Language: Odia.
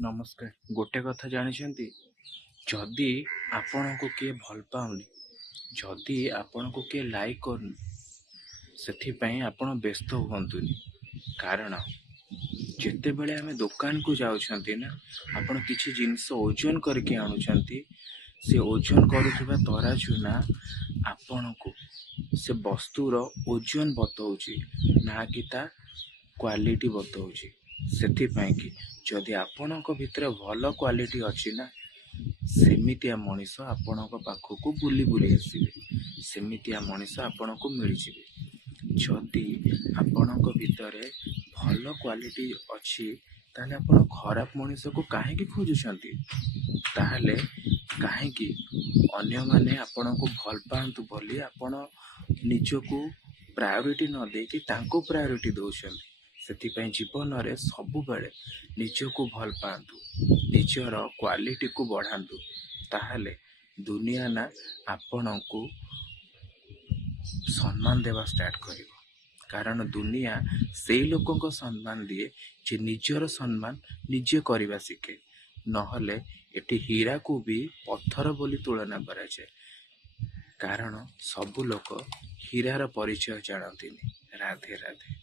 ନମସ୍କାର। ଗୋଟେ କଥା ଜାଣିଛନ୍ତି, ଯଦି ଆପଣଙ୍କୁ କିଏ ଭଲ ପାଉନି, ଯଦି ଆପଣଙ୍କୁ କିଏ ଲାଇକ୍ କରୁନି, ସେଥିପାଇଁ ଆପଣ ବ୍ୟସ୍ତ ହୁଅନ୍ତୁନି। କାରଣ ଯେତେବେଳେ ଆମେ ଦୋକାନକୁ ଯାଉଛନ୍ତି ନା, ଆପଣ କିଛି ଜିନିଷ ଓଜନ କରିକି ଆଣୁଛନ୍ତି, ସେ ଓଜନ କରୁଥିବା ତରାଜୁ ନା ଆପଣଙ୍କୁ ସେ ବସ୍ତୁର ଓଜନ ବତଉଛି, ନା କି ତା କ୍ୱାଲିଟି ବତଉଛି। ସେଥିପାଇଁ କି ଯଦି ଆପଣଙ୍କ ଭିତରେ ଭଲ କ୍ୱାଲିଟି ଅଛି ନା, ସେମିତିଆ ମଣିଷ ଆପଣଙ୍କ ପାଖକୁ ବୁଲି ବୁଲି ଆସିବେ, ସେମିତିଆ ମଣିଷ ଆପଣଙ୍କୁ ମିଳିଯିବେ। ଯଦି ଆପଣଙ୍କ ଭିତରେ ଭଲ କ୍ୱାଲିଟି ଅଛି, ତାହେଲେ ଆପଣ ଖରାପ ମଣିଷକୁ କାହିଁକି ଖୋଜୁଛନ୍ତି? ତାହେଲେ କାହିଁକି ଅନ୍ୟମାନେ ଆପଣଙ୍କୁ ଭଲ ପାଆନ୍ତୁ ବୋଲି ଆପଣ ନିଜକୁ ପ୍ରାୟୋରିଟି ନ ଦେଇକି ତାଙ୍କୁ ପ୍ରାୟୋରିଟି ଦେଉଛନ୍ତି। ସେଥିପାଇଁ ଜୀବନରେ ସବୁବେଳେ ନିଜକୁ ଭଲ ପାଆନ୍ତୁ, ନିଜର କ୍ୱାଲିଟିକୁ ବଢ଼ାନ୍ତୁ। ତାହେଲେ ଦୁନିଆ ନା ଆପଣଙ୍କୁ ସମ୍ମାନ ଦେବା ଷ୍ଟାର୍ଟ କରିବ। କାରଣ ଦୁନିଆ ସେଇ ଲୋକଙ୍କ ସମ୍ମାନ ଦିଏ ଯେ ନିଜର ସମ୍ମାନ ନିଜେ କରିବା ଶିଖେ। ନହେଲେ ଏଠି ହୀରାକୁ ବି ପଥର ବୋଲି ତୁଳନା କରାଯାଏ। କାରଣ ସବୁ ଲୋକ ହୀରାର ପରିଚୟ ଜାଣନ୍ତିନି। ରାଧେ ରାଧେ।